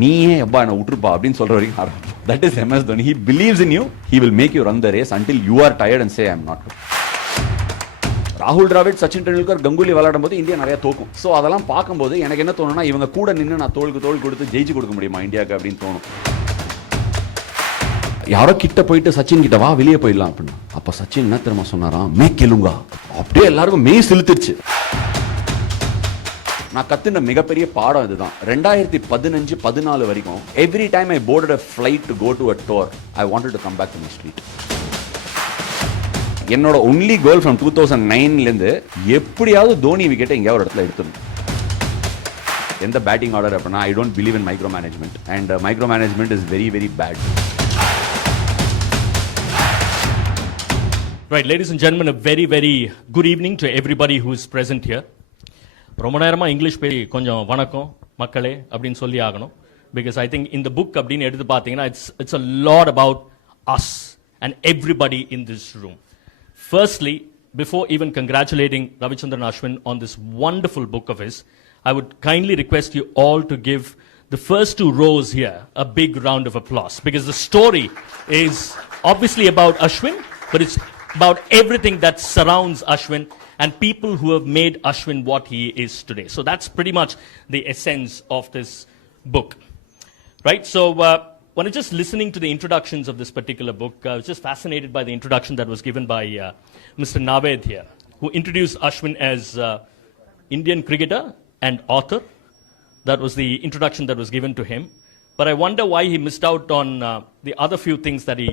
நீயே அப்பா என்ன விட்டுருப்பா அப்படின்னு சொல்ற வரைக்கும் ஆரம்பிக்கும். That is MS Dhoni. He believes in you. He will make you run the race until you are tired and say I am not. ராகுல் டிராவிட், சச்சின் டெண்டுல்கர், கங்குலி விளையாடும் போது இந்தியா நிறைய தோக்கும். ஸோ அதெல்லாம் பார்க்கும்போது எனக்கு என்ன தோணும்னா, இவங்க கூட நின்று நான் தோளுக்கு தோல் கொடுத்து ஜெயிச்சு கொடுக்க முடியுமா இந்தியாவுக்கு அப்படின்னு தோணும். யாரோ கிட்ட போயிட்டு சச்சின் கிட்ட வா வெளியே போயிடலாம் அப்படின்னா, அப்ப சச்சின் என்ன தெரியுமா சொன்னாராம், மே கெலுங்கா. அப்படியே எல்லாருக்கும் மெய் சிலுத்துருச்சு. நான் கத்துன மிகப்பெரிய பாடம் இதுதான். 2015-14 வரைக்கும் every time I boarded a flight to go to a tour, I wanted to come back to my street. என்னோட ஒன்லி கோல் ஃப்ரம் 2009 எப்படியாவது தோனி விக்கெட்டை எங்கேயாவது ஒரு இடத்துல எடுத்துடணும். எந்த பேட்டிங் ஆர்டர் அப்படின்னா, I don't believe in micro management and micro management is very very bad. Right, ladies and gentlemen, a very, very good evening to everybody who is present here. ரொம்ப நேரமா இங்கிலீஷ் பேசி கொஞ்சம் வணக்கம் மக்களே அப்படின்னு சொல்லி ஆகணும். Because I think in the book அப்படின்னு எடுத்து பார்த்தீங்கன்னா, it's a lot about us and everybody in this room. Firstly, before even congratulating Ravichandran Ashwin on this wonderful book of his, I would kindly request you all to give the first two rows here a big round of applause, because the story is obviously about Ashwin, but it's about everything that surrounds Ashwin and people who have made Ashwin what he is today. So that's pretty much the essence of this book. Right? So when I was just listening to the introductions of this particular book, I was just fascinated by the introduction that was given by Mr. Naved here, who introduced Ashwin as Indian cricketer and author. That was the introduction that was given to him. But I wonder why he missed out on the other few things that he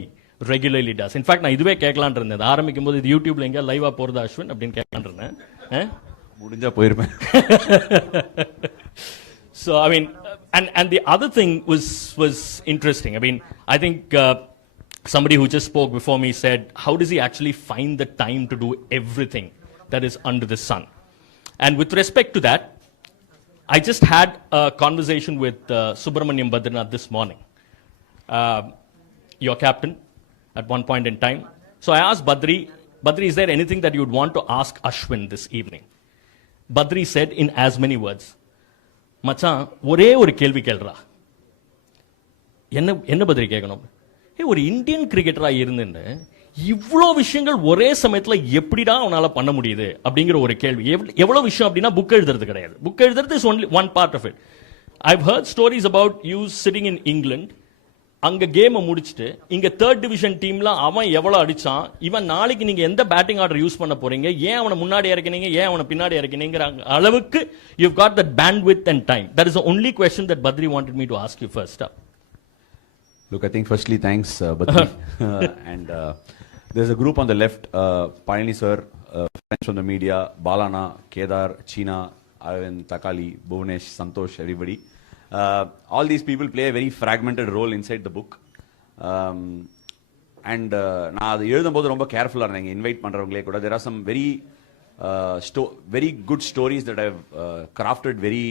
regularly does. In fact, நான் இதுவே கேட்கலான்னு இருந்தேன். ஆரம்பிக்கும் போது இது யூடியூப்ல எங்க லைவா போறதா அஸ்வின் அப்படின்னு கேட்கலான்னு இருந்தேன். முடிஞ்சா போயிருப்பேன். So I mean, and the other thing was interesting. I mean, I think somebody who just spoke before me said, how does he actually find the time to do everything that is under the sun? And with respect to that, I just had a conversation with Subramaniam Badrinath this morning, your captain at one point in time. So I asked Badri, is there anything that you would want to ask Ashwin this evening? Badri said in as many words, மச்சான் ஒரே ஒரு கேள்வி கேள்றா. என்ன பத்ரி கேட்கணும்? ஒரு Indian கிரிக்கெட்டரா இருந்துன்னு இவ்வளோ விஷயங்கள் ஒரே சமயத்துல எப்படிடா அவனால பண்ண முடியுது அப்படிங்கிற ஒரு கேள்வி. எவ்வளவு விஷயம் அப்படின்னா, புக் எழுதுறது கிடையாது. புக் எழுதுறது is only one part of it. I've heard stories about you sitting in England, அங்க கேமை முடிச்சுட்டு இங்க 3rd டிவிஷன் டீம்ல அவன் எவ்வளவு அடிச்சான், இவன் நாளைக்கு நீங்க எந்த பேட்டிங் ஆர்டர் யூஸ் பண்ண போறீங்க, ஏன் அவனை முன்னாடி இறக்கினீங்க, ஏன் அவனை பின்னாடி இறக்கினீங்கிற அளவுக்கு you've got that bandwidth and time. That is the only question that Badri wanted me to ask you first up. Look, I think firstly thanks Badri. And there's a group on the left, Palani sir, friends from the media, Balana, Kedar, China, Arvind, Takali, Bhuvanesh, Santosh, everybody. All these people play a very fragmented role inside the book. And நான் அது எழுதும்போது ரொம்ப கேர்ஃபுல்லாக இருந்தேன். Invite பண்ணுறவங்களே கூட, there are some very good stories that I've crafted very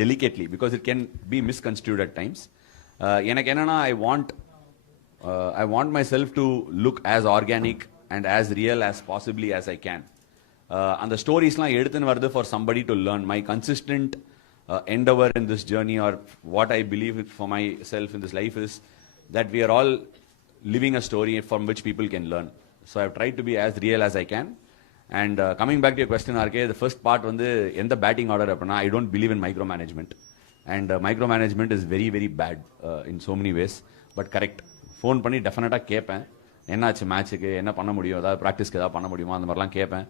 delicately, because it can be misconstrued at times. எனக்கு என்னன்னா, I want myself to look as organic and as real as possibly as I can. அந்த ஸ்டோரிஸ்லாம் எடுத்துன்னு வருது for somebody to learn. My consistent endeavor in this journey, or what I believe for myself in this life, is that we are all living a story from which people can learn. So I've tried to be as real as I can. And coming back to your question, RK, the first part வந்து எந்த batting order அப்படின்னா, I don't believe in micromanagement. And micromanagement is very very bad in so many ways, but correct. Phone பண்ணி டெஃபினட்டாக கேட்பேன், என்னாச்சு மேட்ச்சுக்கு, என்ன பண்ண முடியும், ஏதாவது ப்ராக்டிஸ்க்கு ஏதாவது பண்ண முடியுமா, அந்த மாதிரிலாம் கேட்பேன்.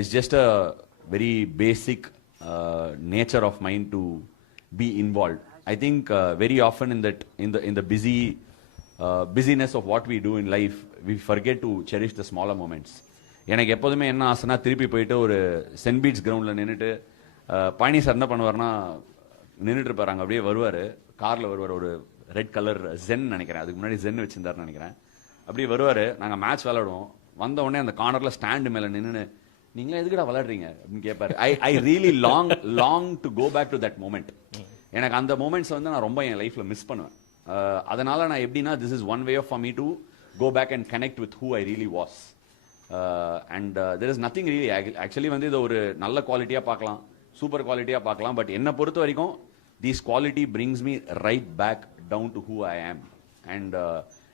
It's just a very basic nature of mine to be involved. I think very often in the busyness of what we do in life, we forget to cherish the smaller moments. எனக்கு எப்போதுமே என்ன ஆசைனா, திருப்பி போயிட்டு ஒரு send beads கிரவுண்டில் நின்றுட்டு, Palani sir என்ன பண்ணுவார்னா, நின்றுட்டு இருப்பார், அங்கே அப்படியே வருவார், காரில் வருவார், ஒரு ரெட் கலர் ஜென் நினைக்கிறேன், அதுக்கு முன்னாடி ஜென் வச்சிருந்தாருன்னு நினைக்கிறேன். அப்படியே வருவார், நாங்கள் மேட்ச் விளையாடுவோம், வந்த உடனே அந்த கார்னரில் ஸ்டாண்டு மேலே நின்று, நீங்களே எதுக்குடா விளையாடுறீங்க அப்படின்னு கேட்பாரு. I really long to go back to that moment. எனக்கு அந்த மூமெண்ட்ஸ் வந்து நான் ரொம்ப என் லைஃப்ல மிஸ் பண்ணுவேன். அதனால நான் எப்படின்னா, this is one way of for me to go back and connect with who I really was. And there is nothing really actually வந்து இதை ஒரு நல்ல குவாலிட்டியாக பார்க்கலாம், சூப்பர் குவாலிட்டியாக பார்க்கலாம். பட் என்னை பொறுத்த வரைக்கும் this quality brings me right back down to who I am. And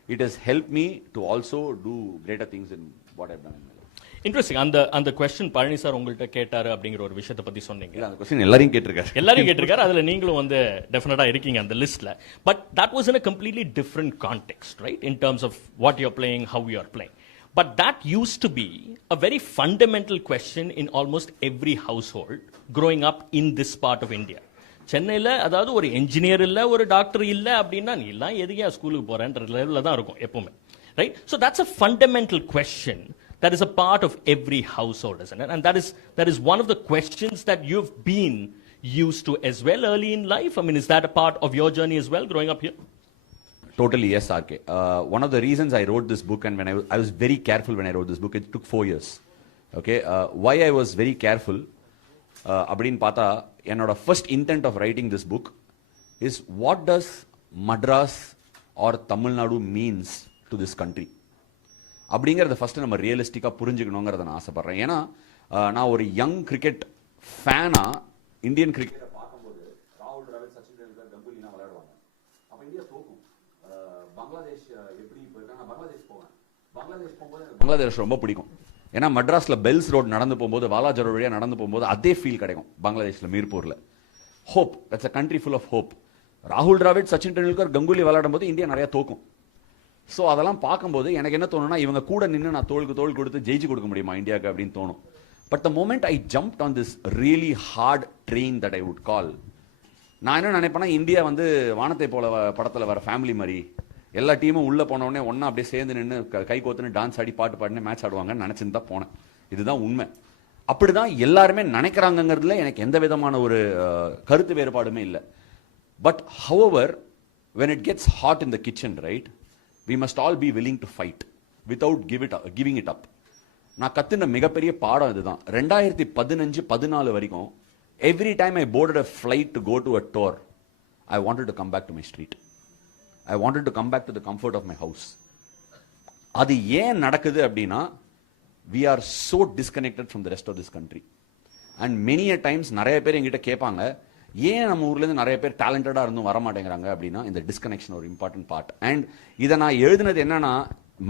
it has helped me to also do greater things in what I've done in my life. Interesting. அந்த question Palani sir உங்கள்கிட்ட கேட்டாரு அப்படிங்கிற ஒரு விஷயத்தை பத்தி சொன்னீங்க. அந்த question எல்லாரையும் கேட்டிருக்காரு. அதுல நீங்களும் வந்து டெஃபினட்டா இருக்கீங்க அந்த லிஸ்ட்ல. But that was in a completely different context, right, in terms of what you're playing, how you're playing. But that used to be a very fundamental question in almost every household growing up in this part of India. சென்னையில் அதாவது ஒரு engineer இல்லை, ஒரு doctor இல்லை அப்படின்னா நீ எல்லாம் எதுக்கே ஸ்கூலுக்கு போறேன்ற லெவலில் தான் இருக்கும் எப்பவுமே, right? So that's a fundamental question that is a part of every household, isn't it? And that is one of the questions that you've been used to as well early in life. I mean, is that a part of your journey as well growing up here? Totally, yes, RK. One of the reasons I wrote this book, and when I was very careful when I wrote this book, it took 4 years. Okay, why I was very careful அப்படின்னு பார்த்தா, என்னோட first intent of writing this book is what does Madras or Tamil Nadu means to this country. அப்படிங்கிறத first நம்ம ரியலிஸ்டிக்காக புரிஞ்சுக்கணுங்கிறத நான் ஆசைப்படுறேன். ஏன்னா நான் ஒரு யங் கிரிக்கெட் ஃபேனா இந்தியன் கிரிக்கெட்டை பார்க்கும்போது ராகுல் டிராவிட், சச்சின் டெண்டுல்கர், கங்குலிலாம் விளையாடுவாங்க. அப்போ இந்தியா தோக்கும். பங்களாதேஷ் எப்படி போயிருக்காங்க, நான் பங்களாதேஷ் போவேன். பங்களாதேஷ் போகும்போது எனக்கு பங்களாதேஷ் ரொம்ப பிடிக்கும். ஏன்னா மெட்ராஸில் பெல்ஸ் ரோட் நடந்து போகும்போது, வாலாஜர் வழியாக நடந்து போகும்போது அதே ஃபீல் கிடைக்கும் பங்களாதேஷில் மீர்பூரில். Hope, that's a country full of hope. ராகுல் டிராவிட், சச்சின் டெண்டுல்கர், கங்குலி விளையாடும் போது இந்தியா நிறையா தோக்கும். ஸோ அதெல்லாம் பார்க்கும்போது எனக்கு என்ன தோணுன்னா, இவங்க கூட நின்று நான் தோளுக்கு தோள் கொடுத்து ஜெயிச்சு கொடுக்க முடியுமா இந்தியாவுக்கு அப்படின்னு தோணும். But the moment I jumped on this really heart train that I would call, நான் என்ன நினைப்பேன்னா, இந்தியா வந்து வானத்தை போல படத்தில் வர ஃபேமிலி மாதிரி எல்லா டீமும் உள்ளே போனோடனே ஒன்றா அப்படியே சேர்ந்து நின்று கை கோத்துன்னு டான்ஸ் ஆடி பாட்டு பாடினு மேட்ச் ஆடுவாங்கன்னு நினச்சின்னு தான் போனேன். இதுதான் உண்மை. அப்படி தான் எல்லாருமே நினைக்கிறாங்கிறதுல எனக்கு எந்த விதமான ஒரு கருத்து வேறுபாடுமே இல்லை. But however when it gets hot in the kitchen, right, we must all be willing to fight without giving it up. நான் கத்துன மிகப்பெரிய பாடம் இதுதான். 2015-14 வரைக்கும் every time I boarded a flight to go to a tour, I wanted to come back to my street. I wanted to come back to the comfort of my house. அது ஏன் நடக்குது அப்படின்னா, we are so disconnected from the rest of this country. And many a times நிறைய பேர் என்கிட்ட கேட்பாங்க, ஏன் நம்ம ஊர்லேருந்து நிறைய பேர் டேலண்டடாக இருந்தும் வர மாட்டேங்கிறாங்க அப்படின்னா, இந்த டிஸ்கனெக்ஷன் ஒரு இம்பார்ட்டன்ட் பார்ட். அண்ட் இதை நான் எழுதினது என்னன்னா,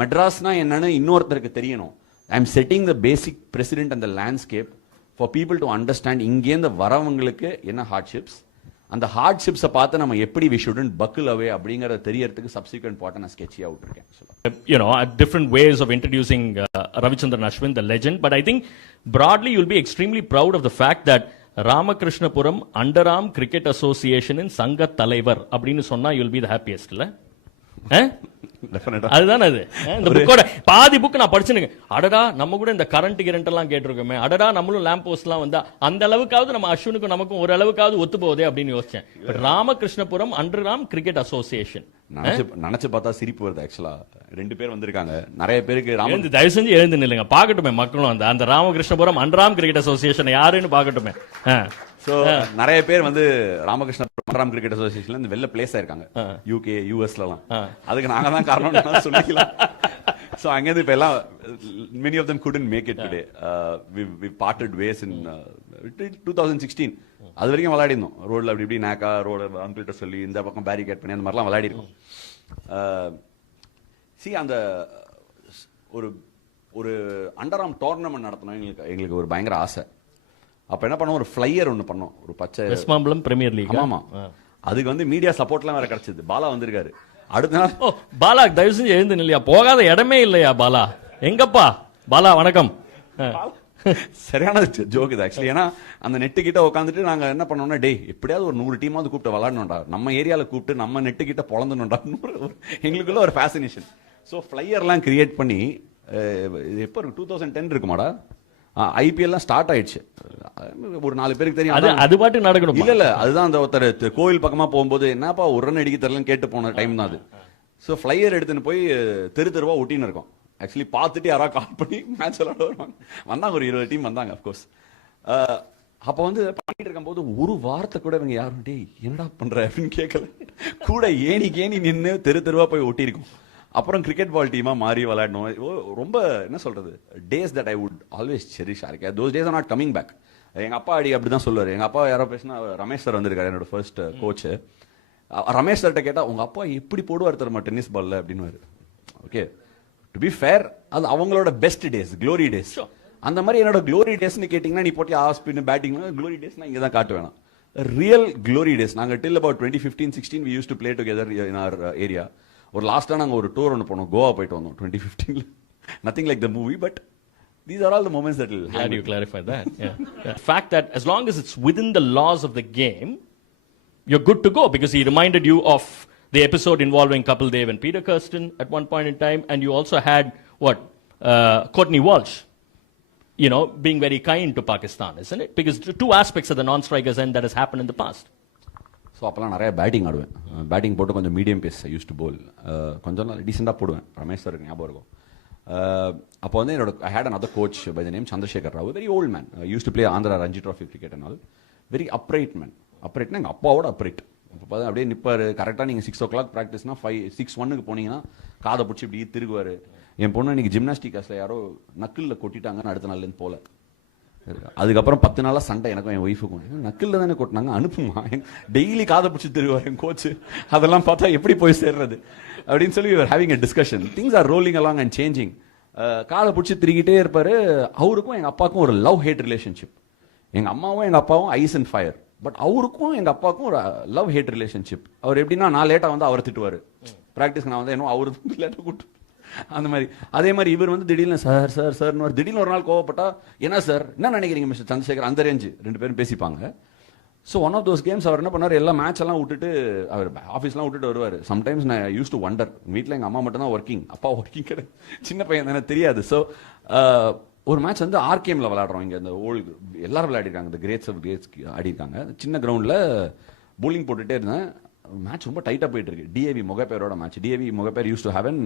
மெட்ராஸ்னா என்னன்னு இன்னொருத்தருக்கு தெரியணும். I am setting the basic president and the landscape for people to understand இங்கேருந்து வரவங்களுக்கு என்ன ஹார்ட்ஷிப்ஸ், அந்த ஹார்ட்ஷிப்ஸை பார்த்து நம்ம எப்படி வி ஷுடன்ட் பக்கிள் அவே அப்படிங்கிறத தெரியறதுக்கு சப்சிக்வெண்ட் பார்ட்டை நான் ஸ்கெட்ச் விட்டுருக்கேன். You know, different ways of introducing Ravichandran Ashwin, the legend. But I think broadly you'll be extremely proud of the fact that Ramakrishnapuram underarm cricket அசோசியேஷனின் சங்க தலைவர் அப்படின்னு சொன்னா you'll be the happiest, இல்ல? அதுதான் அது. இந்த புக்கோட பாதி புக் நான் படிச்சுனுங்க. அடடா, நம்ம கூட இந்த கரண்ட் எல்லாம் கேட்டிருக்கோமே, அடடா நம்மளும் லேம்ப் போஸ்ட் எல்லாம் வந்தா அந்த அளவுக்காவது நம்ம அஸ்வினுக்கும் நமக்கும் ஒரு அளவுக்காவது ஒத்து போதே அப்படின்னு யோசிச்சேன். ராமகிருஷ்ணபுரம் அண்டர்ஆர்ம் கிரிக்கெட் அசோசியேஷன் நினைச்சு பார்த்தா சிரிப்பு வருது. ஆக்சுவலா 2 பேர் வந்திருக்காங்க. நிறைய பேருக்கு தயவு செஞ்சு எழுந்து நில்லுங்க, பாக்கட்டுமே மக்களும் அந்த ராமகிருஷ்ணபுரம் அண்டர்ஆர்ம் கிரிக்கெட் அசோசியேஷன் யாருன்னு பாக்கட்டுமே. சோ நிறைய பேர் வந்து ராமகிருஷ்ணபுரம் அண்டர்ஆர்ம் கிரிக்கெட் அசோசியேஷன்ல இருந்து வெளில பிளேஸ் ஆயிருக்காங்க, யூகே யூஎஸ்ல எல்லாம். அதுக்கு நாங்க தான் காரணம் சொல்லிக்கலாம். So அங்கேருந்து இப்ப எல்லாம் many of them couldn't make it today. We parted ways in 2016. அது வரைக்கும் விளையாடி இருந்தோம் ரோட்ல, அப்படி இப்படி நாக்கா ரோடு அங்கிள்கிட்ட சொல்லி இந்த பக்கம் பேரிகேட் பண்ணி அந்த மாதிரிலாம் விளையாடி இருக்கோம். அந்த ஒரு அண்டர்ஆர்ம் டோர்னமெண்ட் நடத்தணும் எங்களுக்கு ஒரு பயங்கர ஆசை. அப்ப என்ன பண்ணோம், ஒரு ஃபிளையர் ஒன்று பண்ணோம், ஒரு பச்சை வெஸ்ட்மாம்பலம் பிரீமியர் லீக். ஆமா, அதுக்கு வந்து மீடியா சப்போர்ட்லாம் வேற கிடைச்சது. பாலா வந்திருக்காரு. அடுத்த நாள் பாலா தயவு செஞ்சு எழுந்து இல்லையா, போகாத இடமே இல்லையா பாலா, எங்கப்பா பாலா வணக்கம். சரியான ஜோக் இது ஆக்சுவலி. ஏன்னா அந்த நெட்டு கிட்ட உட்காந்துட்டு நாங்க என்ன பண்ணோம்னா, டே எப்படியாவது ஒரு 100 டீமாவது கூப்பிட்டு விளாடணும்டா, நம்ம ஏரியாவில் கூப்பிட்டு நம்ம நெட்டு கிட்ட பொழந்துணும்டா, எங்களுக்குள்ள ஒரு ஃபேசினேஷன். ஸோ ஃபிளையர்லாம் கிரியேட் பண்ணி எப்போ 2010 இருக்குமாடா, ஐபிஎல்லாம் ஸ்டார்ட் ஆயிடுச்சு. ஒரு 4 பேருக்கு தெரியும், அது பாட்டு நடக்கணும். இல்ல அதுதான் அந்த ஒருத்தர் கோவில் பக்கமா போகும்போது என்னப்பா ஒரு ரன் அடிக்க தரலன்னு கேட்டு போன டைம் தான் அது. ஸோ ஃபிளையர் எடுத்துன்னு போய் தெருவா ஒட்டின்னு இருக்கோம். ஆக்சுவலி பார்த்துட்டு யாராவது கால் பண்ணி மேட்ச் விளையாட வருவாங்க. வந்தாங்க ஒரு 20 டீம் வந்தாங்க அஃப்கோர்ஸ். அப்போ வந்து பண்ணிட்டு இருக்கும்போது ஒரு வார்த்தை கூட இவங்க யாரும் டே என்னடா பண்ற அப்படின்னு கேட்கல. கூட ஏணி நின்று தெருவா போய் ஒட்டியிருக்கோம். அப்புறம் கிரிக்கெட் பால் டீமா மாறி விளையாடணும். ரொம்ப என்ன சொல்றது, days that I would always cherish. Those days are not coming back. எங்க அப்பா அடி அப்படிதான் சொல்லுவாரு. எங்க அப்பா யாரோ பேசினா ரமேஷ் சார் வந்திருக்காரு, என்னோட ஃபர்ஸ்ட் கோச். ரமேஷ் சார்கிட்ட கேட்டா உங்க அப்பா எப்படி போடுவார் தெரியுமா டென்னிஸ் பால்ல அப்படின்னு. ஓகே, டு பி ஃபேர் அது அவங்களோட பெஸ்ட் டேஸ், க்ளோரி டேஸ். அந்த மாதிரி என்னோட க்ளோரி டேஸ்னு கேட்டிங்கன்னா நீ போட்டி off spin batting glory days நான் இங்கே தான் காட்டு வேணாம். Real glory days. நாங்கள் till about 2015-16 we used to play together in our area. ஒரு லாஸ்ட்டாக நாங்கள் ஒரு டூர் ஒன்று போனோம், கோவா போயிட்டு வந்தோம் 2015. Nothing like the movie, but these are all the moments that will happen. How do you clarify that? Yeah. The fact that as long as it's within the laws of the game, you're good to go, because he reminded you of the episode involving Kapil Dev and Peter Kirsten at one point in time, and you also had Courtney Walsh, you know, being very kind to Pakistan, isn't it? Because two aspects of the non-strikers end that has happened in the past. So அப்போல்லாம் நிறைய batting ஆடுவேன். Batting போட்டு கொஞ்சம் medium pace use to போல், கொஞ்சம் நாள் டீசெண்டாக போடுவேன். ரமேஷ் சாருக்கு ஞாபகம் இருக்கும். அப்போ வந்து என்னோட ஐ had another coach by the name Chandrasekhar Rao, very old man, used to play Andhra Ranji Trophy cricket and all, very upright man. அப்ரைட்னா எங்கள் அப்பாவோட அப்ரைட். இப்போ பார்த்தா அப்படியே நிற்பார். கரெக்டாக நீங்கள் 6 o'clock ப்ராக்டிஸ்னா 6:01 போனீங்கன்னா காதை பிடிச்சி இப்படி திருகுவார். என் பொண்ணு இன்னைக்கு ஜிம்னாஸ்டிக் கிளாஸில் யாரோ நக்கிளில் கொட்டிட்டாங்கன்னு அடுத்த நாள்லேருந்து போல. அதுக்கப்புறம் 10 நாளாக சண்டை எனக்கும் என் ஒய்ஃபுக்கும். நக்கிளில் தானே கொட்டினாங்க, அனுப்புமா. டெய்லி காதை பிடிச்சி திருவார் என் கோச்சு. அதெல்லாம் பார்த்தா எப்படி போய் சேர்றது அப்படின்னு சொல்லி having a discussion. Things are rolling along and changing. காதை பிடிச்சி திருகிட்டே இருப்பார். அவருக்கும் எங்கள் அப்பாவுக்கும் ஒரு லவ் ஹேட் ரிலேஷன்ஷிப். எங்கள் அம்மாவும் எங்கள் அப்பாவும் ஐஸ் அண்ட் ஃபயர். பட் அவருக்கும் எங்கள் அப்பாவுக்கும் ஒரு லவ் ஹேட் ரிலேஷன்ஷிப். அவர் எப்படின்னா நான் லேட்டாக வந்து அவர் திட்டுவார். ப்ராக்டிஸ்க்கு நான் வந்து என்ன அவரு லேட்டாக கூட்டு அந்த மாதிரி. அதே மாதிரி இவர் வந்து திடீர்னு சார் சார் சார்னு திடீர்னு ஒரு நாள் கோவப்பட்டா என்ன சார் என்ன நினைக்கிறீங்க மிஸ்டர் சந்திரசேகர், அந்த ரேஞ்சு 2 பேரும் பேசிப்பாங்க. So one of those games அவர் என்ன பண்ணார், எல்லா மேட்ச் எல்லாம் விட்டுட்டு அவர் ஆஃபீஸ்லாம் விட்டுட்டு வருவார். சம்டைம்ஸ் நான் யூஸ் டு வண்டர், வீட்டில் எங்கள் அம்மா மட்டும் தான் ஒர்க்கிங், அப்பா ஒர்க்கிங் கிடையாது, சின்ன பையன் தானே தெரியாது. ஸோ ஒரு மேட்ச் வந்து ஆர்கேமில் விளையாடுறோம். இங்கே அந்த ஓல்டு எல்லாரும் விளையாடிருக்காங்க, இந்த கிரேட்ஸ் ஆஃப் கிரேட்ஸ் ஆடிருக்காங்க. சின்ன கிரவுண்டில் போலிங் போட்டுகிட்டே இருந்தேன். மேட்ச் ரொம்ப டைட்டாக போயிட்டு இருக்கு. டிஏவி முகப்பேரோட match. DAV Mugappair used to have an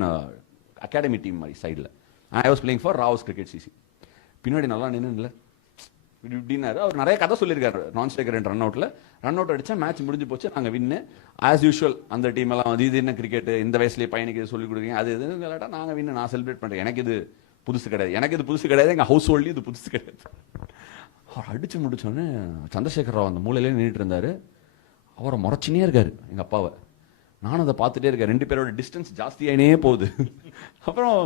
academy team மாதிரி சைடில். I was playing for Rao's cricket CC. பின்னாடி நல்லா நின்று இல்லை இப்படின்னாரு. அவர் நிறைய கதை சொல்லியிருக்காரு. நான் ஸ்ட்ரைக்கர் ரன் அவுட் அடிச்சா மேட்ச் முடிஞ்சு போச்சு, நாங்கள் வின்னு. ஆஸ் யூஷுவல் அந்த டீம் எல்லாம் வந்து இது என்ன கிரிக்கெட், இந்த வயசுலேயே பையனுக்கு இது சொல்லிக் கொடுக்குறீங்க, அது எதுன்னு விளையாட்டா நாங்கள் வின்னு, நான் செலிப்ரேட் பண்ணுறேன். எனக்கு இது புதுசு கிடையாது, எங்கள் ஹவுஸ் ஹோல்ட்லேயும் இது புதுசு கிடையாது. அவர் அடிச்சு முடிச்சோடனே சந்திரசேகர் ராவ் அந்த மூலையிலே நின்றுட்டு இருந்தார். அவரை முறைச்சினே இருக்காரு எங்கள் அப்பாவை. நானும் அதை பார்த்துட்டே இருக்கேன். 2 பேரோட டிஸ்டன்ஸ் ஜாஸ்தியானே போகுது. அப்புறம்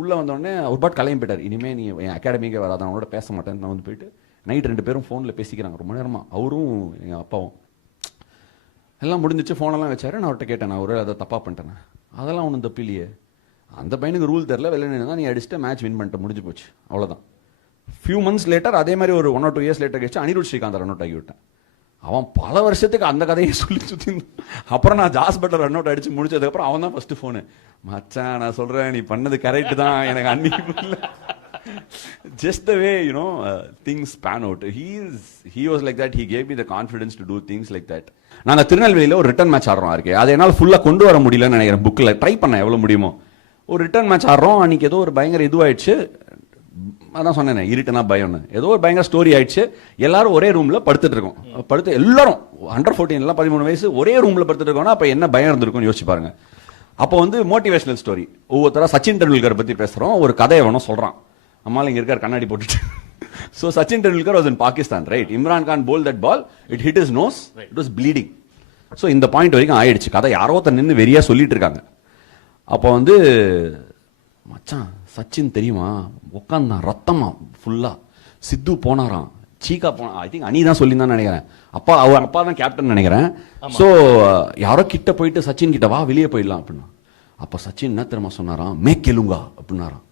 உள்ளே வந்தோடனே ஒரு பாட் கலையும் போயிட்டார். இனிமேல் நீ என் அகாடமிக்கே வராத, அவனோட பேச மாட்டேன்னு நான் வந்து போயிட்டு நைட் 2 பேரும் ஃபோனில் பேசிக்கிறாங்க ரொம்ப நேரமாக, அவரும் எங்கள் அப்பாவும். எல்லாம் முடிஞ்சிச்சு, ஃபோனெல்லாம் வச்சாரு. நான் அவர்கிட்ட கேட்டேன், நான் ஒரு அதை தப்பாக பண்ணிட்டேன். அதெல்லாம் ஒன்றும் தப்பு இல்லையே, அந்த பையனுக்கு ரூல் தெரில, வெளில நின்று நீ அடிச்சுட்டு மேட்ச் வின் பண்ணிட்டு முடிஞ்சு போச்சு, அவ்வளோதான். ஃபியூ மந்த்ஸ் லேட்டர் அதே மாதிரி ஒரு 1 or 2 years லேட்டர் கழிச்சு அனிருத் ஸ்ரீகாந்த் ரன் அவுட் ஆகி விட்டேன். அவன் பல வருஷத்துக்கு அந்த கதையை சொல்லி சுற்றி. அப்புறம் நான் ஜாஸ் பட்லர் ரன் அவுட் அடிச்சு முடிச்சதுக்கப்புறம் அவன் தான் ஃபர்ஸ்ட் ஃபோனு. மச்சான் நான் சொல்கிறேன், நீ பண்ணது கரெக்ட் தான், எனக்கு அன்னைக்கு just the way things pan out. He was like that. He gave me the confidence to do things like that. நாங்கள் திருநெல்வேலியில் ஒரு ரிட்டர்ன் மேட்ச் ஆடுறோம் இருக்கே, அதை என்னால் ஃபுல்லாக கொண்டு வர முடியலன்னு நினைக்கிறேன். புக்கில் ட்ரை பண்ணேன் எவ்வளோ முடியுமோ. ஒரு ரிட்டர்ன் மேட்ச் ஆடுறோம். அன்றைக்கி ஏதோ ஒரு பயங்கர இதுவாயிடுச்சு. அதான் சொன்னேன், இருட்டுனா பயம்னு. ஏதோ ஒரு பயங்கர ஸ்டோரி ஆயிடுச்சு. எல்லாரும் ஒரே ரூமில் படுத்துட்டு இருக்கோம். எல்லாரும் அண்டர் 14 எல்லாம் 13 வயசு ஒரே ரூமில் படுத்துட்டு இருக்கோம்னா அப்போ என்ன பயம் இருந்திருக்கும்னு யோசிச்சு பாருங்க. அப்போ வந்து மோட்டிவேஷனல் ஸ்டோரி, ஒவ்வொருத்தரா சச்சின் டெண்டுல்கர் பற்றி பேசுகிறோம். ஒரு கதையை வேணும் சொல்கிறான். அம்மாவில் இங்கே இருக்கார் கண்ணாடி போட்டுட்டு. So Sachin Tendulkar was in Pakistan, right? Imran Khan bowled that ball, it hit his nose, it was bleeding. So இந்த பாயிண்ட் வரைக்கும் ஆயிடுச்சு. கதை யாரோ தான் நின்று வெறியா சொல்லிட்டு இருக்காங்க. அப்போ வந்து மச்சான் சச்சின் தெரியுமா, உட்காந்தான் ரத்தமா ஃபுல்லா, சித்து போனாராம், சீக்கா போனா, ஐ திங்க் அனி தான் சொல்லியிருந்தான்னு நினைக்கிறேன். அவர் அப்பா தான் கேப்டன் நினைக்கிறேன். ஸோ யாரோ கிட்ட போயிட்டு சச்சின் கிட்ட வா வெளியே போயிடலாம் அப்படின்னா, அப்போ சச்சின் என்ன தெரியுமா சொன்னாராம், மேக்கெலுங்கா அப்படின்னாராம்.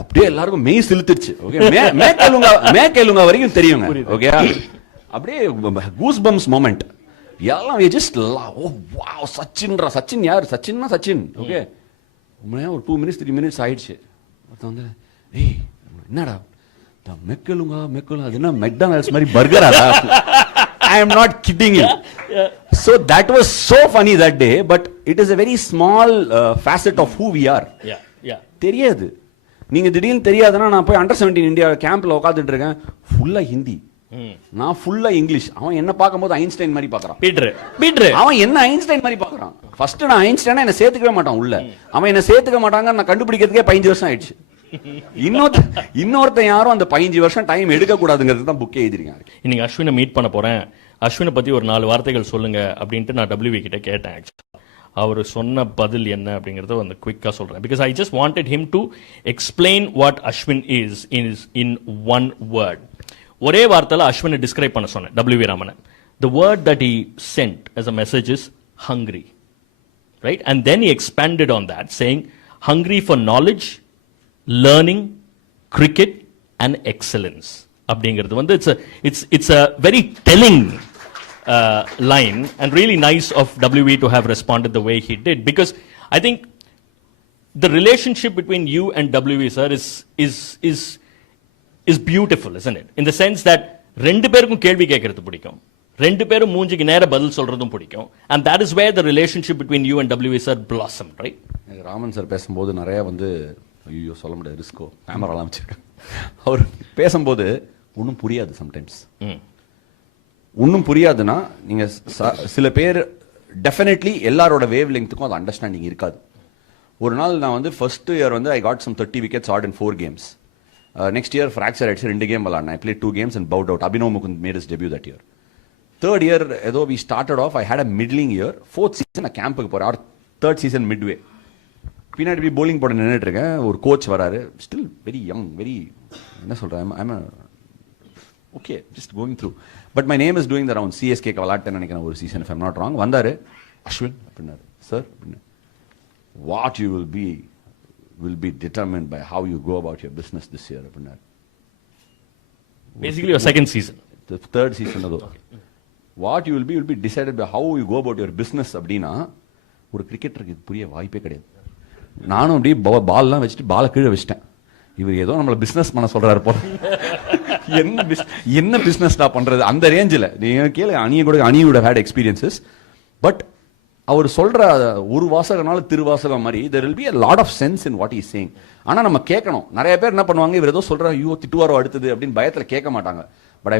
அப்படியே எல்லாருக்கும் மெய் சிலுத்துச்சு. ஓகே, மேக்கெலுங்கா வரைக்கும் தெரியுங்க. ஓகே, அப்படியே கூஸ் பம்ஸ் மொமெண்ட். எல்லாம் ஜஸ்ட் ஓ வாவ் சச்சின்ரா. சச்சின் யார்? சச்சின்னா சச்சின். ஓகே, ஒரு 2 minutes 3 minutes ஆயிடுச்சு. வந்து ஏய் என்னடா மெக்கலுங்கா அது என்ன மெக்டானல்ட்ஸ் மாதிரி பர்கராடா? I am not kidding you. So that was so funny that day, but it is a very small facet of who we are. தெரியாது. நீங்க திடீர்னு தெரியாதுன்னா, நான் போய் அண்டர் 17 இந்தியா கேம்ப்ல உட்காந்துட்டு இருக்கேன், ஃபுல்லா ஹிந்தி, நான் ஃபுல்லா இங்கிலீஷ். அவன் என்ன பார்க்கும்போது ஐன்ஸ்டைன் மாதிரி பார்க்கறான். பீட்ரு அவன் என்ன ஐன்ஸ்டைன் மாதிரி பார்க்கறான். ஃபர்ஸ்ட் நான் ஐன்ஸ்டைனா என்ன சேர்த்துக்கவே மாட்டான் உள்ள. அவன் என்ன சேர்த்துக்க மாட்டாங்க நான் கண்டுபிடிக்கிறதுக்கே 15 வருஷம் ஆயிடுச்சு. இன்னொருத்தன் யாரும் அந்த 15 வருஷம் டைம் எடுக்க கூடாதுங்கிறது தான் புக்கே எழுதிருக்காங்க. இன்னைக்கு அஸ்வினை மீட் பண்ண போறேன், அஸ்வினை பத்தி ஒரு 4 வார்த்தைகள் சொல்லுங்க அப்படின்ட்டு நான் WV கிட்ட கேட்டேன். அவர் சொன்ன பதில் என்ன அப்படிங்கறத வந்து குயிக்கா சொல்றேன். Because I just wanted him to explain what Ashwin is in one word. ஒரே வார்த்தையில அஸ்வினை டிஸ்கிரைப் பண்ண சொன்னேன் WV Raman. The word that he sent as a message is hungry, right? And then he expanded on that, saying hungry for knowledge, learning, cricket and excellence. அப்படிங்கிறது வந்து it's a very telling line and really nice of WV to have responded the way he did, because I think the relationship between you and WV sir is beautiful, isn't it? In the sense that ரெண்டு பேருக்கும் கேள்வி கேட்கறது பிடிக்கும், ரெண்டு பேரும் மூஞ்சிக்கு நேர பதில் சொல்றதும் பிடிக்கும், and that is where the relationship between you and WV sir blossomed, right? Raman sir பேசும்போது நிறைய வந்து ஐயோ சொல்ல முடியாது, ரிஸ்கோ கேமராலாம் வச்சிருக்கேன். அவர் பேசும்போது ஒன்றும் புரியாது. சம்டைம்ஸ் ஒன்றும் புரியாதுன்னா நீங்கள் சில பேர் டெஃபினெட்லி எல்லாரோட வேவ் லெங்க்த்துக்கும் அது அண்டர்ஸ்டாண்டிங் இருக்காது. ஒரு நாள் நான் வந்து ஃபர்ஸ்ட் இயர் வந்து I got some 30 wickets at in 4 games. Next year fracture ஆயிடுச்சு, 2 game விளாட்னேன். I play 2 games and bowed out. Abhinav Mukund made his debut that year. Third year ஏதோ we started off, I had a middling year. Fourth season நான் கேம்புக்கு போகிறேன், or third season Midway. பின்னாடி போய் bowling போட நின்றுட்டு இருக்கேன். ஒரு கோச் வராரு, ஸ்டில் வெரி யங், வெரி என்ன சொல்கிறேன், I'm okay just going through, but my name is doing the round. சிஎஸ்கேக்கு விளாட்டேன்னு நினைக்கிறேன் ஒரு season, if I'm not wrong. வந்தார், அஸ்வின் அப்படின்னாரு, சார் அப்படின்னு, what you will be determined by how you go about your business this year அப்படின்னாரு. Basically your second season, the third season அதோ. What you will be decided by how you go about your business அப்படின்னா ஒரு கிரிக்கெட்டருக்கு இது புரிய வாய்ப்பே கிடையாது. நானும் அப்படியே பால்லாம் வச்சுட்டு பாலை கீழே வச்சிட்டேன். இவர் ஏதோ நம்மளை பிஸ்னஸ் பண்ண சொல்றாரு போல. என்ன பிஸ்னஸ்டா பண்றது அந்த ரேஞ்சில் நீங்க கேளு. அணியோட ஹேட் எக்ஸ்பீரியன்சஸ், பட் அவர் சொல்ற ஒரு வாசகனால திருவாசகம் மாதிரி there will be a lot of sense in what he is saying. ஆனா நம்ம கேட்கணும். நிறைய பேர் என்ன பண்ணுவாங்க, இவர் ஏதோ சொல்ற ஐயோ திட்டுவாரோ அடுத்தது அப்படின்னு பயத்துல கேட்க மாட்டாங்க. But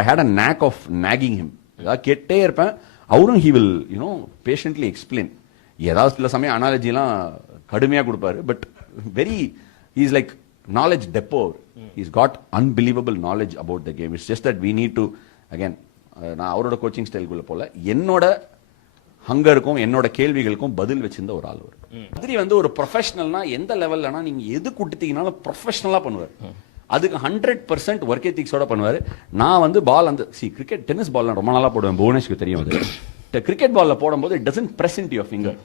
I had a knack of nagging him. ஏதாவது கேட்டே இருப்பேன், அவரும் he will patiently explain. ஏதாவது சில சமயம் அனாலஜிலாம் கடுமையா கொடுப்பாரு, but very he is like knowledge depot. He's got unbelievable knowledge about the game. It's just that we need to again நான் அவரோட கோச்சிங் ஸ்டைல்குள்ள போல என்னோட ஹங்கருக்கும் என்னோட கேள்விகளுக்கும் பதில் வச்சிருந்த ஒரு ஆள். மாதிரி வந்து ஒரு ப்ரொஃபஷனல்னா எந்த லெவல்லனா நீங்க எது கொடுத்தீங்கனாலும் ப்ரொஃபஷனலா பண்ணுவார். அதுக்கு 100% ஒர்க் எத்திக்ஸோட பண்ணுவார். நான் வந்து பால் அந்த கிரிக்கெட் டென்னிஸ் பால் ரொம்ப நாளா போடுவேன், புவனேஷ்க்கு தெரியும் அது. கிரிக்கெட் பால்ல போடும்போது it doesn't press into your finger.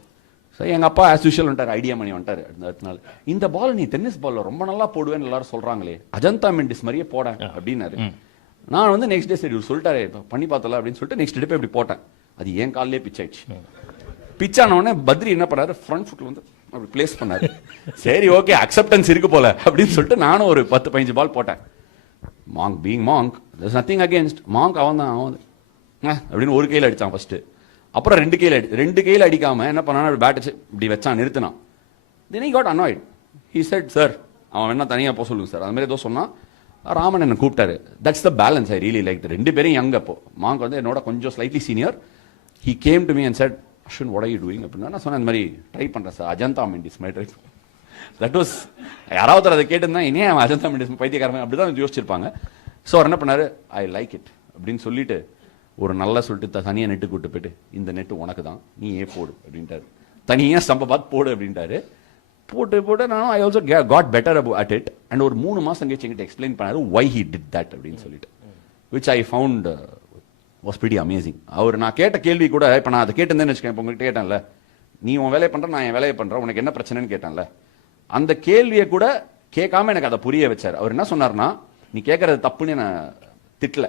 So எங்கள் அப்பா ஆஸ் யூஷுவல் வந்துட்டார், ஐடியா பண்ணி வந்துட்டார். அதனால இந்த பால் நீ டென்னிஸ் பால்ல ரொம்ப நல்லா போடுவேன்னு எல்லாரும் சொல்றாங்களே, அஜந்தா மெண்டிஸ் மாதிரியே போட அப்படின்னாரு. நான் வந்து நெக்ஸ்ட் டே சரி சொல்லிட்டாரு பண்ணி பார்த்தல அப்படின்னு சொல்லிட்டு நெக்ஸ்ட் டே இப்படி போட்டேன். அது என் காலிலே பிச் ஆயிடுச்சு. பிச் ஆனவொடனே பத்ரி என்ன பண்ணாரு, ஃப்ரண்ட் ஃபுட்ல வந்து அப்படி பிளேஸ் பண்ணாரு. சரி ஓகே அக்செப்டன்ஸ் இருக்கு போல அப்படின்னு சொல்லிட்டு நானும் ஒரு 10-15 பால் போட்டேன். Monk being Monk, there's nothing against Monk. அவன் அப்படின்னு ஒரு கையில் அடிச்சான் ஃபர்ஸ்ட், அப்புறம் 2 கையில் அடிக்காம என்ன பண்ணான், பேட் இப்படி வச்சான், நிறுத்தினான். then he got annoyed. he said sir அவன் என்ன தனியா போக சொல்லுங்க சார், அது மாதிரி ஏதோ சொன்னா. ராமன் என்ன கூப்பிட்டாரு. That's the balance I really like. 2 பேரும் யங். அப்போ மாங்க் வந்து என்னோட கொஞ்சம் slightly senior. he came to me and said Ashwin what are you doing அப்படின்னா நான் சொன்னேன் இந்த மாதிரி ட்ரை பண்றேன் சார், அஜந்தா மெண்டிஸ் மாதிரி ட்ரை. தட் வாஸ் யாராவது அதை கேட்டிருந்தா இனே அவன் அஜந்தா மெண்டிஸ் பைத்தியக்காரன் அப்படிதான் யோசிச்சிருப்பாங்க. ஸோ அவர் என்ன பண்ணாரு, ஐ லைக் இட் அப்படின்னு சொல்லிட்டு ஒரு நல்லா சொல்லிட்டு தனியாக நெட்டு கூட்டு போயிட்டு இந்த நெட்டு உனக்கு தான், நீ ஏன் போடு அப்படின்ட்டாரு. தனியாக ஸ்டம்பை பார்த்து போடு அப்படின்ட்டாரு. போட்டு நான் I also got better at it. And ஒரு 3 மாதம் கழிச்சு எங்கிட்ட எக்ஸ்பிளைன் பண்ணாரு வை ஹி டிட் தட் அப்படின்னு சொல்லிட்டு, which I found was pretty amazing. அவர் நான் கேட்ட கேள்வி கூட, இப்போ நான் அதை கேட்டிருந்தேன்னு வச்சுக்கேன், இப்போ உங்கள்கிட்ட கேட்டேன்ல, நீ உன் வேலையை பண்ணுற நான் என் வேலையை பண்ணுறேன், உனக்கு என்ன பிரச்சனைன்னு கேட்டேன்ல, அந்த கேள்வியை கூட கேட்காம எனக்கு அதை புரிய வச்சார். அவர் என்ன சொன்னார்னா, நீ கேட்கறது தப்புன்னு நான் திட்டல.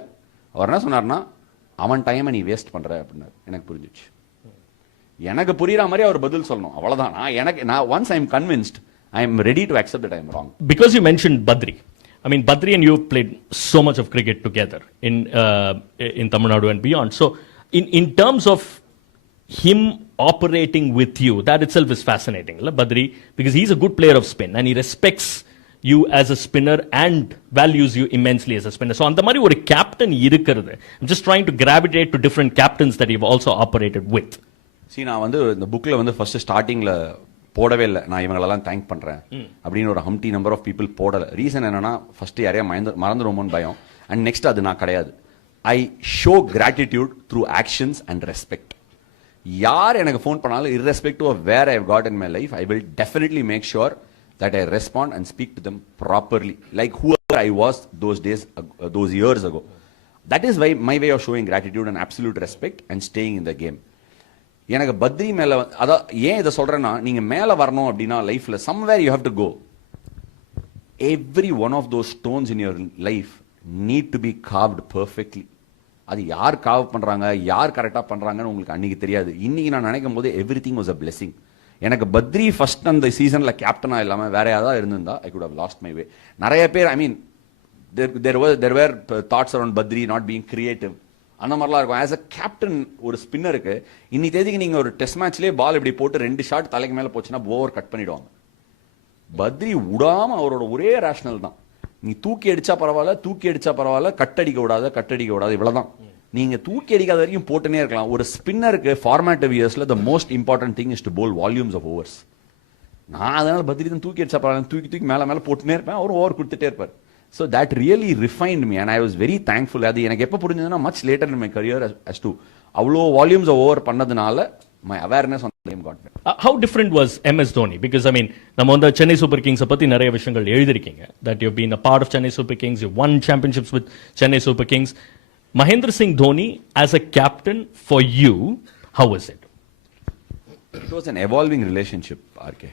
அவர் என்ன சொன்னார்னா, அவன் டைமை நீ வேஸ்ட் பண்ற அப்படின்னாரு. எனக்கு புரிஞ்சிச்சு. எனக்கு புரியுற மாதிரி அவர் பதில் சொல்லணும், அவ்வளவுதான். நான் once I am convinced, I am ready to accept that I am wrong. Because you mentioned Badri, I mean Badri and you played so much of cricket together in Tamil Nadu and beyond. So in terms of him operating with you, that itself is fascinating, Badri, because he's a good player of spin and he respects you as a spinner and values you immensely as a spinner. So அந்த மாதிரி ஒரு captain இருக்கிறது. I'm just trying to gravitate to different captains that you've also operated with. நான் வந்து இந்த புக்ல வந்து first ஸ்டார்டிங்ல போடவே இல்லை, நான் இவங்களெல்லாம் தேங்க் பண்றேன் அப்படின்னு ஒரு ஹம்டி நம்பர் ஆஃப் பீப்புள் போடல. ரீசன் என்னன்னா, ஃபர்ஸ்ட் யாரையா மறந்துடுமோன்னு பயம், அண்ட் நெக்ஸ்ட் அது நான் கிடையாது. I show gratitude through actions and respect. யார் எனக்கு ஃபோன் பண்ணாலும் irrespective of where I have got in my life, I will definitely make sure that I respond and speak to them properly, like whoever I was those days, those years ago. That is why my way of showing gratitude and absolute respect and staying in the game. எனக்கு பத்ரி மேல, அதான் ஏன் இதை சொல்றேன்னா, நீங்க மேல வரணும் அப்படின்னா லைஃப்ல somewhere you have to go. Every one of those stones in your life need to be carved perfectly. அது யார் காவ் பண்றாங்க, யார் கரெக்டா பண்றாங்கன்னு உங்களுக்கு அன்னைக்கு தெரியாது. இன்னைக்கு நான் நினைக்கும் போது everything was a blessing. எனக்கு பத்ரி ஃபர்ஸ்ட் அந்த சீசன்ல கேப்டனா இல்லாம வேற யாராவது இருந்திருந்தா I could have lost my way. நிறைய பேர், ஐ மீன் there were thoughts around Badri not being creative. அந்த மாதிரிலாம் இருக்கும். ஆஸ் அ கேப்டன் ஒரு ஸ்பின்னருக்கு இன்னி தேதிக்கு நீங்க ஒரு டெஸ்ட் மேட்ச்லேயே பால் இப்படி போட்டு 2 ஷாட் தலைக்கு மேல போச்சுன்னா ஓவர் கட் பண்ணிடுவாங்க. பத்ரி விடாம அவரோட ஒரே ரேஷனல் தான், நீ தூக்கி அடிச்சா பரவாயில்ல, கட்டடிக்க விடாத இவ்வளவுதான். நீங்க தூக்கி அடிக்காத வரைக்கும் போட்டுனே இருக்கலாம். ஒரு ஸ்பின்னருக்கு ஃபார்மேட்டிவ் இயர்ஸ்ல the most important thing is to bowl volumes of overs. நான் அதனால பத்ரி தான் தூக்கி அடிச்சா பரவாயில்ல, தூக்கி மேல போட்டுனே இருப்பேன், அவரும் ஓவர் கொடுத்துட்டே இருப்பார். So that really refined me and I was very thankful. அது எனக்கு எப்போ புரிஞ்சதுன்னா, much later in my career as to அவ்வளோ வால்யூம்ஸ் ஓவர் பண்ணதுனால my awareness on the game got better. How different was MS Dhoni? Because I mean, நம்ம வந்து Chennai super Kings பத்தி நிறைய விஷயங்கள் எழுதிருக்கீங்க. That you've been a part of Chennai Super Kings, you won championships with Chennai Super Kings. Mahendra Singh Dhoni as a captain for you, how was it? It was an evolving relationship, RK.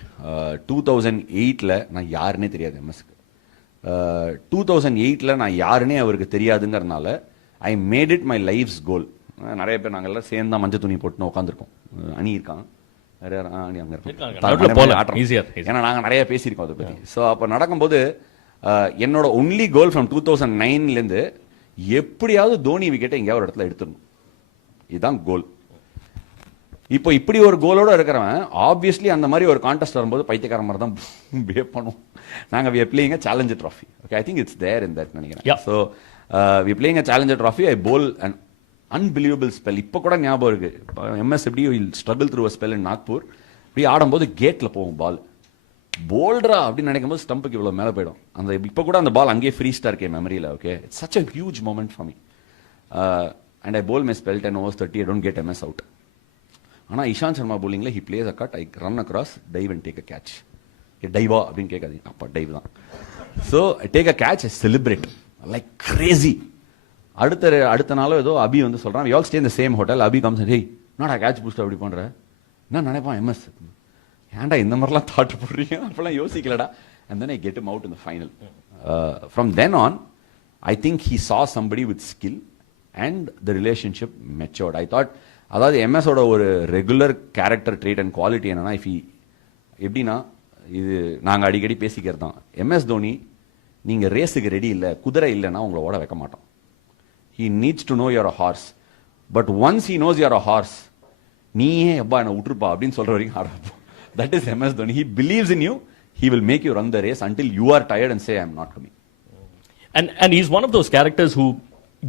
2008ல நான் யாருன்னே தெரியாது எம்எஸ்க்கு. 2008ல நான் யாருன்னே அவருக்கு தெரியாதுங்கிறதுனால I made it my life's goal. நிறைய பேர் நாங்கள் எல்லாம் சேர்ந்தா மஞ்சள் துணி போட்டுன்னு உட்காந்துருக்கோம். அணி இருக்கான், நிறைய அணி அங்கே இருக்கும், ஏன்னா நாங்கள் நிறைய பேசியிருக்கோம் அதை பற்றி. ஸோ அப்போ நடக்கும்போது என்னோட ஒன்லி கோல் ஃப்ரம் 2009லேருந்து எப்படியாவது தோனி விக்கெட்டை எங்கேயாவது ஒரு இடத்துல எடுத்துடணும், இதுதான் கோல். இப்போ இப்படி ஒரு கோலோட இருக்கிறவன் ஆப்வியஸ்லி அந்த மாதிரி ஒரு கான்டெஸ்ட் வரும்போது பைத்தியக்கார மாதிரி தான் பிஹேவ் பண்ணுவோம். நாங்கள் we are playing a challenger trophy. Okay, I think it's there in that நினைக்கிறேன். So we are playing a challenger trophy. I bowl an unbelievable spell. இப்போ கூட ஞாபகம் இருக்கு, எம்எஸ் எப்படி struggle through a spell in Nagpur, இப்படி ஆடும்போது கேட்ல போகும் பால், போல்டரா அப்படின்னு நினைக்கும் போது ஸ்டம்புக்கு இவ்வளவு மேல போயிடும். அந்த இப்போ கூட அந்த பால் அங்கேயே ஃப்ரீஸ்டா இருக்கே மெமரியில. Okay, it's such a huge moment for me. And I bowl my spell 10 overs 30, I don't get MS out. ஆனா Ishant Sharma bowlingல he plays a cut, I run across, dive and take a catch. டைவா அப்படின்னு கேட்காதீங்க, அப்பா dive தான். So I take a catch, I celebrate like Crazy. அடுத்த நாளோ ஏதோ அபி வந்து சொல்றான், we all stay in the same hotel. Abhi comes and hey, என்னடா கேட்ச் புஸ்ட் அப்படி பண்ற, என்ன நினைப்பான் எம்எஸ், ஏன்டா இந்த மாதிரிலாம் தாட் போடுறீங்க, அப்பெல்லாம் யோசிக்கலடா. And then I get him out in the final. From then on, I think he saw somebody with skill and the relationship matured. I thought, அதாவது எம்எஸ் ஓட ஒரு regular character trade and quality என்னன்னா, if எப்படின்னா, இது நாங்கள் அடிக்கடி பேசிக்கிறது தான், எம்எஸ் தோனி நீங்கள் ரேஸுக்கு ரெடி இல்லை, குதிரை இல்லைன்னா உங்களை ஓட வைக்க மாட்டோம். He needs to know you're a horse, but once he knows you're a horse, நீயே எப்பா என்னை விட்டுருப்பா அப்படின்னு சொல்ற வரைக்கும் ஆடுறப்போம். That is MS Dhoni. He believes in you, he will make you run the race until you are tired and say I am not coming. And he's one of those characters who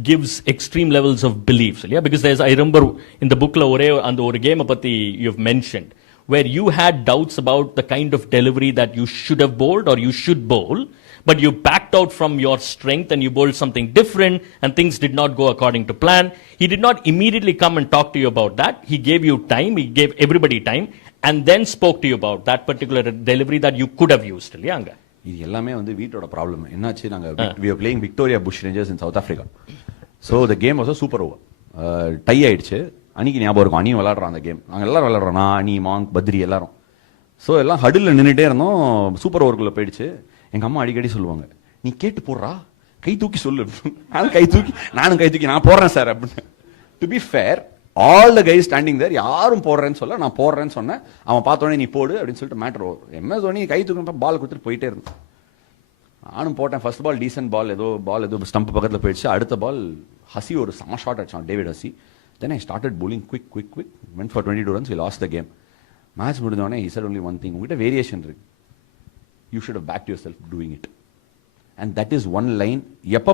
gives extreme levels of beliefs. Yeah, because there's, I remember in the book la ore and or game apatti you've mentioned where you had doubts about the kind of delivery that you should have bowled or you should bowl, but you backed out from your strength and you bowled something different and things did not go according to plan. He did not immediately come and talk to you about that. He gave you time, he gave everybody time and then spoke to you about that particular delivery that you could have used. இல்லையாங்க, இது எல்லாமே வந்து வீட்டோட problem. என்னாச்சு, நாங்க we were playing Victoria Bush Rangers in South Africa. So the game was a super over. Tie ஆயிடுச்சு. அன்னைக்கு ஞாபகம் இருக்கும், அணியும் விளையாடுறோம் அந்த கேம், நாங்கள் எல்லாரும் விளையாடுறோம், நான் அணி மாங்க் பத்ரி எல்லாரும். ஸோ எல்லாம் ஹடில் நின்றுட்டே இருந்தோம், சூப்பர் ஓவருக்குள்ள போயிடுச்சு. எங்கள் அம்மா அடிக்கடி சொல்லுவாங்க, நீ கேட்டு போடுறா, கை தூக்கி சொல்லு. நானும் கை தூக்கி நான் போடுறேன் சார் அப்படின்னு. To be fair, all the guys standing there, யாரும் போடுறேன்னு சொல்ல, நான் போடுறேன்னு சொன்னேன். அவன் பார்த்தோன்னே நீ போடு அப்படின்னு சொல்லிட்டு மேட்டர் ஓவர். எம்எஸ் தோனி கை தூக்கி பால் கொடுத்துட்டு போயிட்டே இருந்தேன். நானும் போட்டேன். ஃபர்ஸ்ட் பால் டீசென்ட் பால், ஏதோ ஸ்டம்ப் பக்கத்தில் போயிடுச்சு. அடுத்த பால் ஹசி ஒரு சம ஷாட் அடிச்சான், David Hussey. Then I started bowling quick, went for 22 runs, we lost the game. Match முடிஞ்சோடனே he said only one thing, உங்ககிட்ட வேரியேஷன் இருக்கு, you should have backed yourself doing it. And that is one line. எப்போ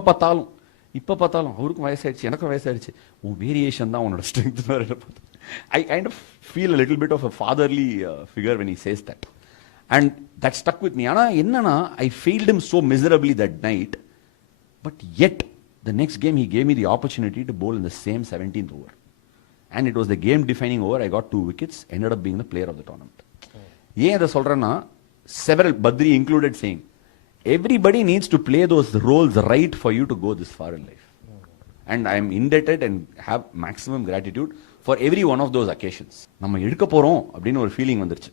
பார்த்தாலும் அவருக்கும் வயசாயிடுச்சு, எனக்கும் வயசாயிடுச்சு, உன் வேரியேஷன் தான் உன்னோட strength. I kind of feel a little bit of a fatherly figure when he says that. And that stuck with me. Ana enna I failed him so miserably that night, but yet the next game he gave me the opportunity to bowl in the same 17th over. And it was the game defining over. I got 2 wickets, ended up being the player of the tournament. ஏன் அதை சொல்றேன்னா, several, Badri included, saying everybody needs to play those roles right for you to go this far in life. And I am indebted and have maximum gratitude for every one of those occasions. நம்ம எடுக்க போறோம் அப்படின்னு ஒரு feeling வந்துருச்சு.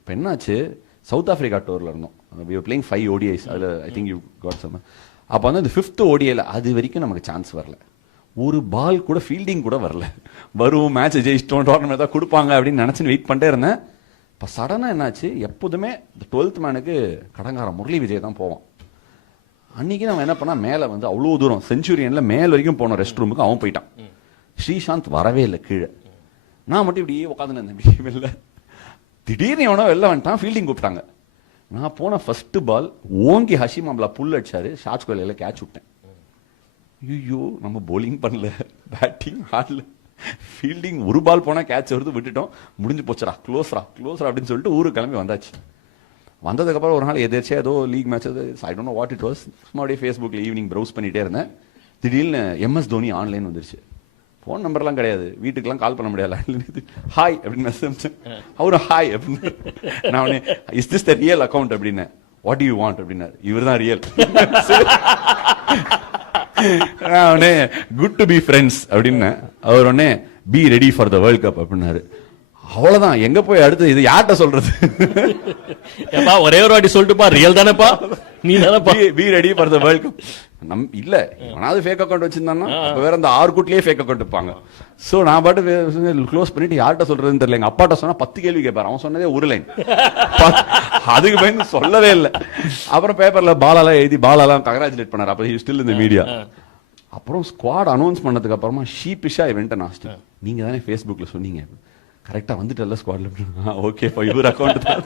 இப்போ என்னாச்சு, south Africa டூர்ல இருந்தோம். we were playing 5 ODIs. அதுல I think you got some. அப்போ வந்து அந்த 5th ODIல அது வரைக்கும் நமக்கு சான்ஸ் வரல. ஒரு பால் கூட ஃபீல்டிங் கூட வரல. வரும் மேட்ச் ஜெயிச்சிட்டோம், டோர்னமெண்ட் தான் கொடுப்பாங்க அப்படின்னு நினைச்சு வெயிட் பண்ணிட்டே இருந்தேன். இப்போ சடனாக என்னாச்சு, எப்போதுமே இந்த 12th மேனுக்கு கடங்கார முரளி விஜய் தான் போவான். அன்னைக்கு நம்ம என்ன பண்ணா, மேலே வந்து அவ்வளோ தூரம் செஞ்சுரியனில் மேல் வரைக்கும் போனோம் ரெஸ்ட் ரூமுக்கு, அவன் போயிட்டான். ஸ்ரீசாந்த் வரவே இல்லை கீழே. நான் மட்டும் இப்படியே உட்காந்துன்னு இருந்தேன் வெளில. திடீர்னு எவனோ வெளில வந்துட்டான், ஃபீல்டிங் கூப்பிட்டாங்க. நான் போன ஃபர்ஸ்ட் பால் ஓங்கி ஹஷிம் அம்லா புல் அடிச்சாரு, ஷார்ட்ஸ் கோலையில் கேட்ச் விட்டேன். ஐயோ, நம்ம போலிங் பண்ணல, பேட்டிங் ஆடல, ஃபீல்டிங் ஒரு பால் போனால் கேட்ச் வருது, விட்டுட்டோம், முடிஞ்சு போச்சுரா, க்ளோஸ்ரா அப்படின்னு சொல்லிட்டு ஊருக்கு கிளம்பி வந்தாச்சு. வந்ததுக்கப்புறம் ஒரு நாள் எதிர்ச்சியா ஏதோ league match, I don't know what it was, மறுபடியும் ஃபேஸ்புக்கில் ஈவினிங் ப்ரௌஸ் பண்ணிட்டே இருந்தேன். திடீர்னு MS தோனி ஆன்லைன் வந்துருச்சு. ஃபோன் நம்பர்லாம் கிடையாது, வீட்டுக்கெல்லாம் கால் பண்ண முடியாது. ஹாய் அப்படின்னு மெசேஜ், அவரு ஹாய் அப்படின்னு. நான் is this the real account அப்படின்னு. வாட் யூ வாண்ட் அப்படின்னாரு. இவர் தான் ரியல். அவனே குட் டு பி ஃப்ரெண்ட்ஸ் அப்படின்னு. அவர் உடனே B ready for the world cup அப்படின்னாரு. அவ்வளவுதான், எங்க போய் அடுத்து இது யார்கிட்ட சொல்றது? ஒரே ஒரு வாட்டி சொல்லிட்டுப்பா, ரியல் தானேப்பா, நீ தானேப்பா be ready for the world cup. இல்ல, எவனாவது ஃபேக் அக்கௌண்ட் வச்சிருந்தான்னா வேற அந்த 6 கூட்டிலேயே ஃபேக் அக்கௌண்ட் இருப்பாங்க. சோ நான் பாட்டு க்ளோஸ் பண்ணிட்டு யார்கிட்ட சொல்றதுன்னு தெரியல. எங்க அப்பாட்ட சொன்னா 10 கேள்வி கேட்பாரு, அவன் சொன்னதே ஒரு லைன், அதுக்கு பயந்து சொல்லவே இல்லை. அப்புறம் பேப்பர்ல பாலாலாம் எழுதி பாலாலாம் கங்க்ராச்சுலேட் பண்ணாரு. அப்ப ஸ்டில் இந்த மீடியா. அப்புறம் ஸ்குவாட் அனௌன்ஸ் பண்ணதுக்கு அப்புறமா ஷீப்பிஷா இவன்ட்ட நான், நீங்க தானே ஃபேஸ்புக்ல சொன்னீங்க, கரெக்டா வந்துட்டல்ல ஸ்குவாட்ல, ஓகே யுவர் அக்கௌண்ட் தான்.